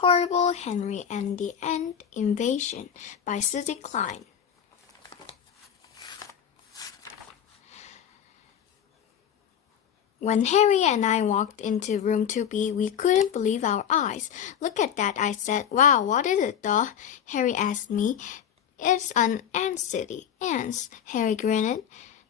Horrible Henry and the Ant Invasion by Susie Klein. When Harry and I walked into room 2B, we couldn't believe our eyes. Look at that, I said. Wow, what is it, though? Harry asked me. It's an ant city. Ants, Harry grinned.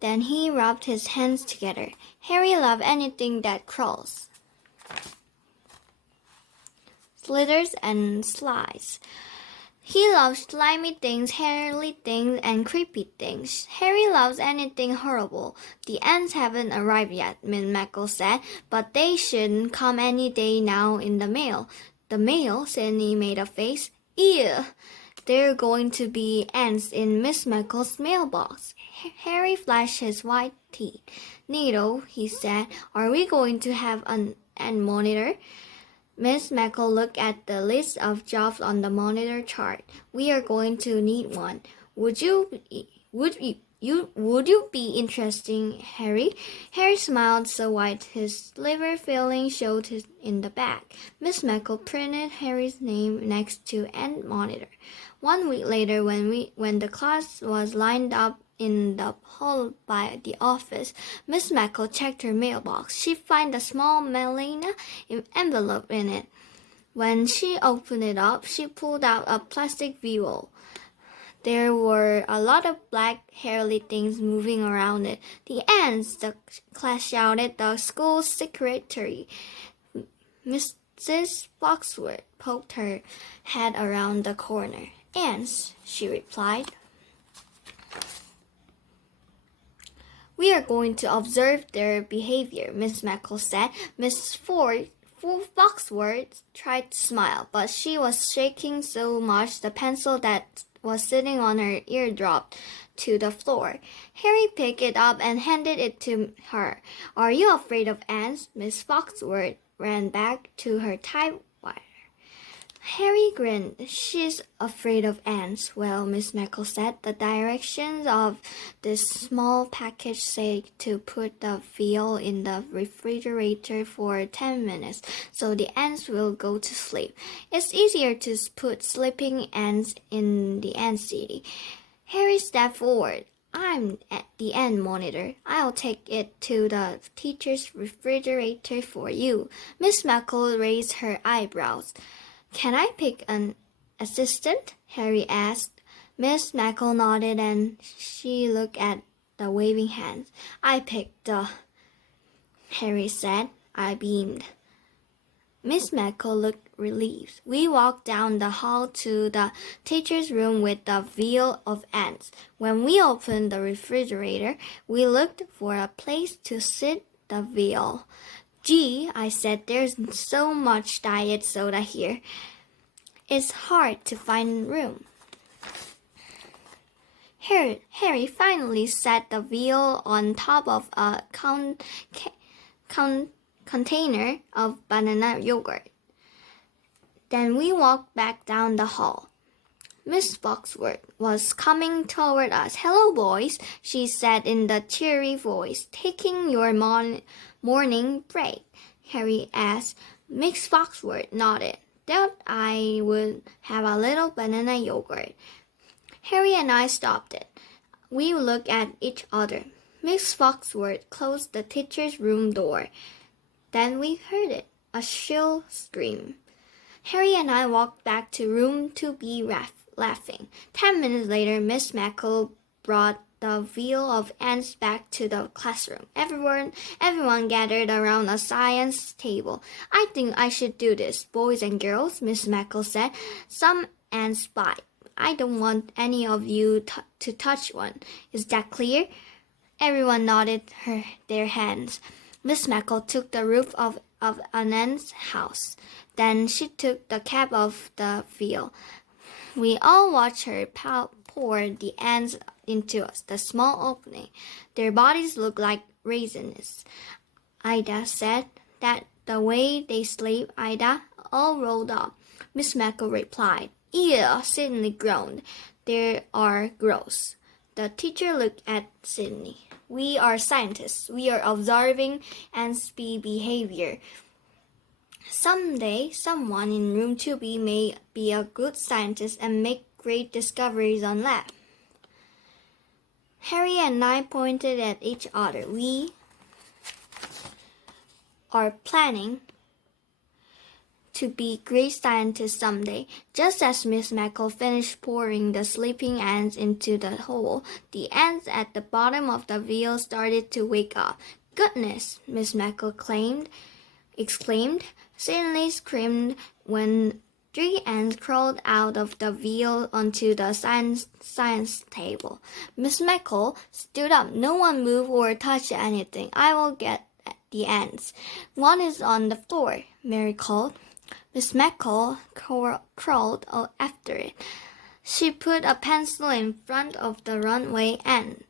Then he rubbed his hands together. Harry loved anything that crawls, slithers, and slides. He loves slimy things, hairy things, and creepy things. Harry loves anything horrible. The ants haven't arrived yet, Miss McGonagall said, but they should come any day now in the mail. The mail? Sydney made a face. Ew! There are going to be ants in Miss McGonagall's mailbox. Harry flashed his white teeth. Neato, he said, are we going to have an ant monitor? Miss McGonagall looked at the list of jobs on the monitor chart. We are going to need one. Would you be interested, Harry? Harry smiled so wide his liver filling showed in the back. Miss McGonagall printed Harry's name next to Ant Monitor. 1 week later, when the class was lined up in the hall by the office, Miss McGonagall checked her mailbox. She found a small manila envelope in it. When she opened it up, she pulled out a plastic vial. There were a lot of black, hairy things moving around it. The ants, the class shouted. The school secretary, Mrs. Foxworth, poked her head around the corner. Ants, she replied. We are going to observe their behavior, Miss McGonagall said. Miss Foxworth tried to smile, but she was shaking so much the pencil that was sitting on her ear dropped to the floor. Harry picked it up and handed it to her. Are you afraid of ants? Miss Foxworth ran back to her typewriter. Harry grinned. She's afraid of ants. Well, Miss McGonagall said, the directions of this small package say to put the vial in the refrigerator for 10 minutes, so the ants will go to sleep. It's easier to put sleeping ants in the ant city. Harry stepped forward. I'm the ant monitor. I'll take it to the teacher's refrigerator for you. Miss McGonagall raised her eyebrows. Can I pick an assistant? Harry asked. Miss McGonagall nodded and she looked at the waving hands. I picked Harry said. I beamed. Miss McGonagall looked relieved. We walked down the hall to the teacher's room with the vial of ants. When we opened the refrigerator, we looked for a place to sit the vial. Gee, I said, there's so much diet soda here. It's hard to find room. Harry finally set the vial on top of a container of banana yogurt. Then we walked back down the hall. Miss Foxworth was coming toward us. Hello, boys, she said in the cheery voice. Taking your morning break? Harry asked. Miss Foxworth nodded. Thought I would have a little banana yogurt. Harry and I stopped it. We looked at each other. Miss Foxworth closed the teacher's room door. Then we heard it, a shrill scream. Harry and I walked back to room 2B laughing. 10 minutes later, Miss McGonagall brought the vial of ants back to the classroom. Everyone gathered around a science table. I think I should do this, boys and girls, Miss McGonagall said. Some ants bite. I don't want any of you to touch one. Is that clear? Everyone nodded their heads. Miss McGonagall took the roof of an ant's house. Then she took the cap of the vial. We all watched her pour the ants into the small opening. Their bodies looked like raisins. Ida said. That the way they sleep, Ida, all rolled up. Miss McGonagall replied. Ew, Sydney groaned. They are gross. The teacher looked at Sydney. We are scientists. We are observing ants' behavior. Someday, someone in room 2B may be a good scientist and make great discoveries on lab. Harry and I pointed at each other. We are planning to be great scientists someday. Just as Miss Meckle finished pouring the sleeping ants into the hole, the ants at the bottom of the wheel started to wake up. Goodness, Miss Meckle exclaimed. Suddenly screamed when 3 ants crawled out of the wheel onto the science table. Miss Meckle stood up. No one move or touch anything. I will get the ants. One is on the floor, Mary called. Miss Meckle crawled after it. She put a pencil in front of the runway ant.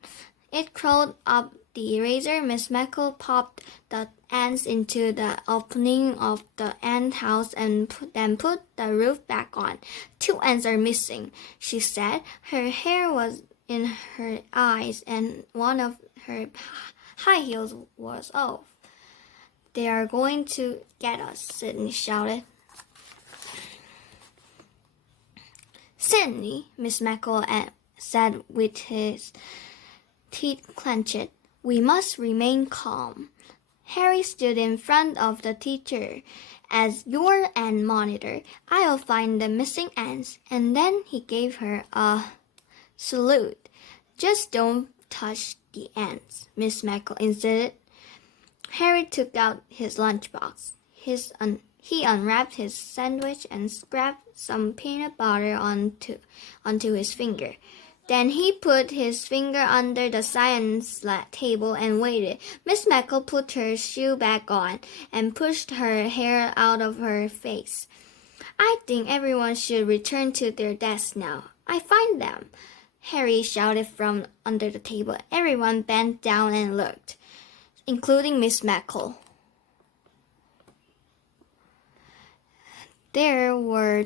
It crawled up the eraser. Miss Meckle popped the ants into the opening of the ant house and then put the roof back on. 2 ants are missing, she said. Her hair was in her eyes and one of her high heels was off. They are going to get us, Sydney shouted. Sydney, Miss Meckle said with his teeth clenched. We must remain calm. Harry stood in front of the teacher. As your ant monitor, I'll find the missing ants. And then he gave her a salute. Just don't touch the ants, Miss Meckle insisted. Harry took out his lunchbox. He unwrapped his sandwich and scraped some peanut butter onto his finger. Then he put his finger under the science table and waited. Miss Meckle put her shoe back on and pushed her hair out of her face. I think everyone should return to their desks now. I find them, Harry shouted from under the table. Everyone bent down and looked, including Miss Meckle. There were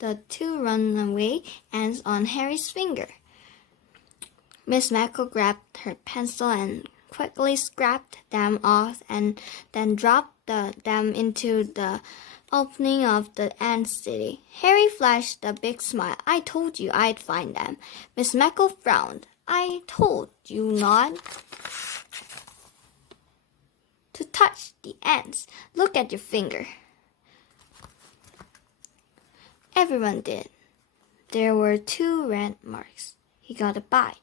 the two runaway ants on Harry's finger. Miss Meckle grabbed her pencil and quickly scraped them off and then dropped them into the opening of the ant city. Harry flashed a big smile. I told you I'd find them. Miss Meckle frowned. I told you not to touch the ants. Look at your finger. Everyone did. There were 2 red marks. He got a bite.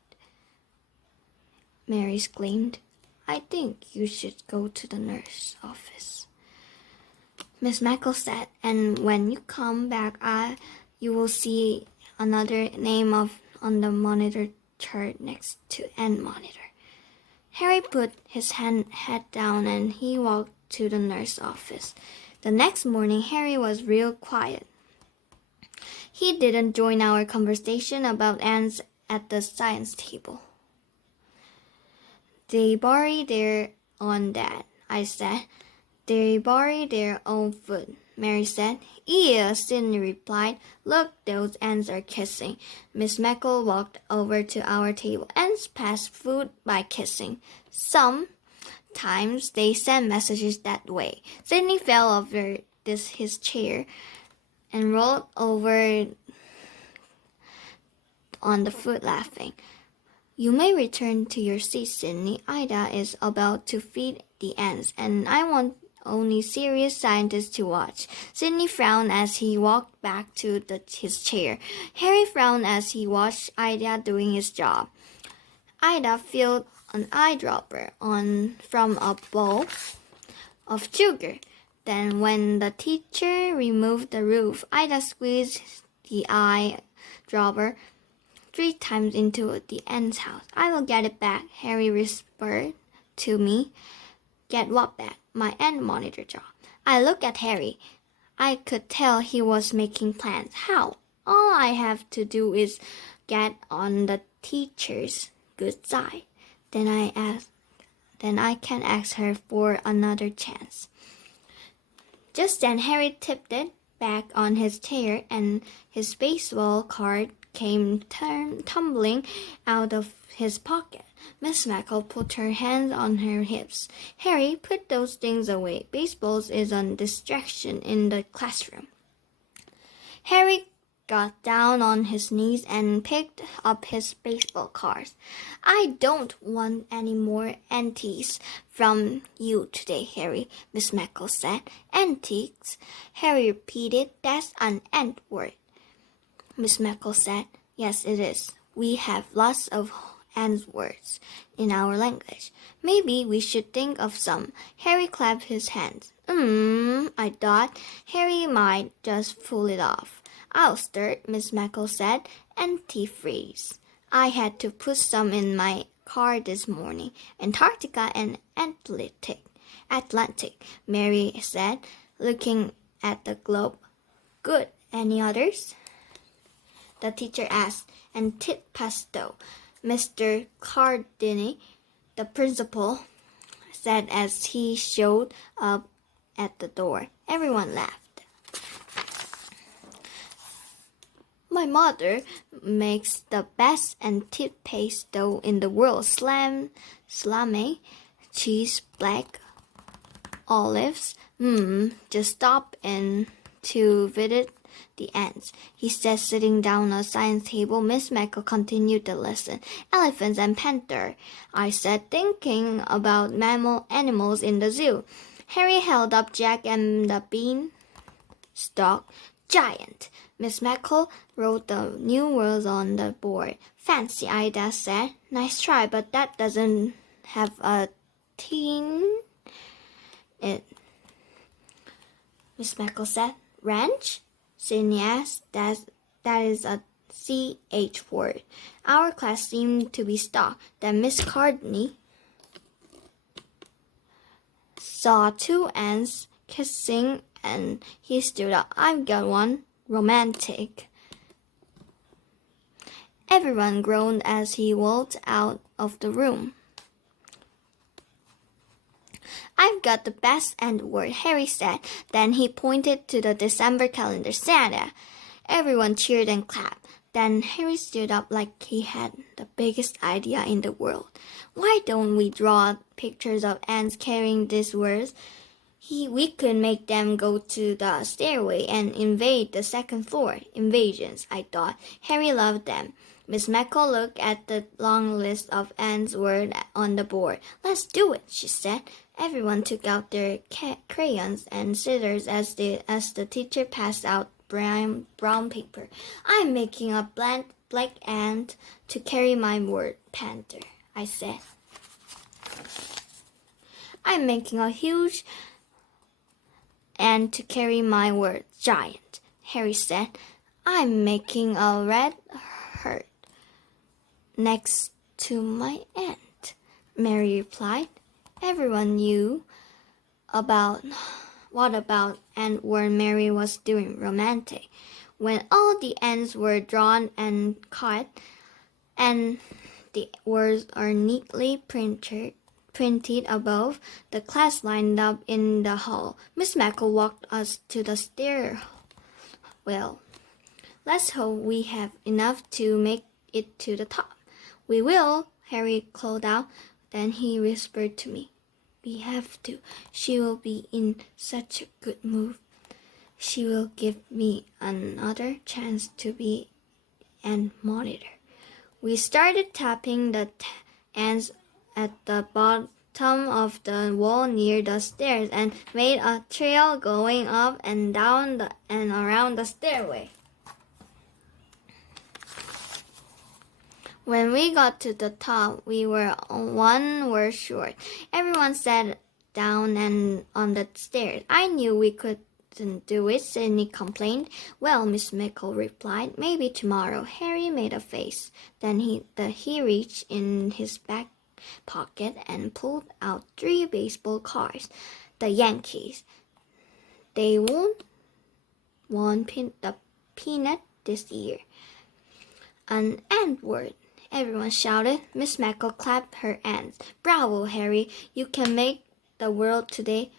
Mary exclaimed. I think you should go to the nurse's office. Miss Meckle said, and when you come back, you will see another name on the monitor chart next to ant monitor. Harry put his head down and he walked to the nurse's office. The next morning, Harry was real quiet. He didn't join our conversation about ants at the science table. They bury their own dead, I said. They bury their own food, Mary said. Ew, Sydney replied. Look, those ants are kissing. Miss Meckle walked over to our table. Ants pass food by kissing. Sometimes they send messages that way. Sydney fell over his chair and rolled over on the foot laughing. You may return to your seat, Sydney. Ida is about to feed the ants, and I want only serious scientists to watch. Sydney frowned as he walked back to his chair. Harry frowned as he watched Ida doing his job. Ida filled an eyedropper from a bowl of sugar. Then when the teacher removed the roof, Ida squeezed the eyedropper 3 times into the ant's house. I will get it back, Harry whispered to me. Get what back? My ant monitor job. I looked at Harry. I could tell he was making plans. How? All I have to do is get on the teacher's good side. Then I can ask her for another chance. Just then Harry tipped it back on his chair and his baseball card came tumbling out of his pocket. Miss Mackle put her hands on her hips. Harry, put those things away. Baseballs is a distraction in the classroom. Harry got down on his knees and picked up his baseball cards. I don't want any more antiques from you today, Harry, Miss Mackle said. Antiques? Harry repeated. That's an ant word. Miss Mackle said. Yes, it is. We have lots of ant words in our language. Maybe we should think of some. Harry clapped his hands. I thought Harry might just pull it off. I'll start, Miss Mackle said. Antifreeze. I had to put some in my car this morning. Antarctica and Atlantic, Mary said, looking at the globe. Good. Any others? The teacher asked. Antipasto. Mr. Cardini, the principal, said as he showed up at the door. Everyone laughed. My mother makes the best antipasto in the world. Salami, cheese, black olives. Just stop in to visit the ants, he said, sitting down on a science table. Miss Mackle continued the lesson. Elephants and panther, I said, thinking about animals in the zoo. Harry held up Jack and the beanstalk. Giant. Miss Mackle wrote the new words on the board. Fancy, Ida said. Nice try, but that doesn't have a teen. Miss Mackle said. Ranch? Sydney asked. That is a CH word. Our class seemed to be stopped. Then Miss Cardini saw two ants kissing and he stood up. I've got one. Romantic. Everyone groaned as he walked out of the room. I've got the best ant word, Harry said. Then he pointed to the December calendar. Santa. Everyone cheered and clapped. Then Harry stood up like he had the biggest idea in the world. Why don't we draw pictures of ants carrying these words? We could make them go to the stairway and invade the second floor. Invasions, I thought. Harry loved them. Miss Mackle looked at the long list of ants' words on the board. Let's do it, she said. Everyone took out their crayons and scissors as the teacher passed out brown paper. I'm making a black ant to carry my word, panther, I said. I'm making a huge ant to carry my word, giant, Harry said. I'm making a red heart next to my ant, Mary replied. Everyone knew what about ant word Mary was doing, romantic. When all the ants were drawn and cut, and the words are neatly printed above, the class lined up in the hall. Miss Mackle walked us to the stairwell. Let's hope we have enough to make it to the top. We will, Harry called out. Then he whispered to me, we have to. She will be in such a good mood. She will give me another chance to be an monitor. We started tapping the ants at the bottom of the wall near the stairs and made a trail going up and down and around the stairway. When we got to the top, we were one word short. Everyone sat down and on the stairs. I knew we couldn't do it, Sydney complained. Well, Miss Mackle replied, maybe tomorrow. Harry made a face. Then he reached in his back pocket and pulled out 3 baseball cards. The Yankees. They won the peanut this year. An ant word. Everyone shouted. Miss Mackle clapped her hands. Bravo, Harry. You can make the word today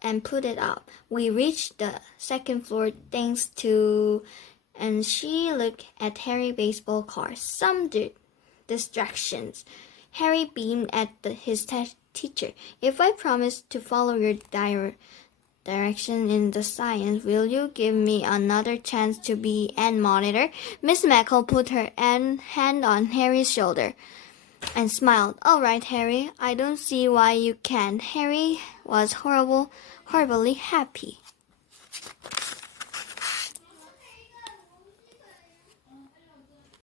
and put it up. We reached the second floor thanks to... And she looked at Harry's baseball cards. Some distractions. Harry beamed at his teacher. If I promise to follow your direction in the science, will you give me another chance to be an monitor? Miss Mackle put her hand on Harry's shoulder and smiled. All right, Harry, I don't see why you can't. Harry was horribly happy.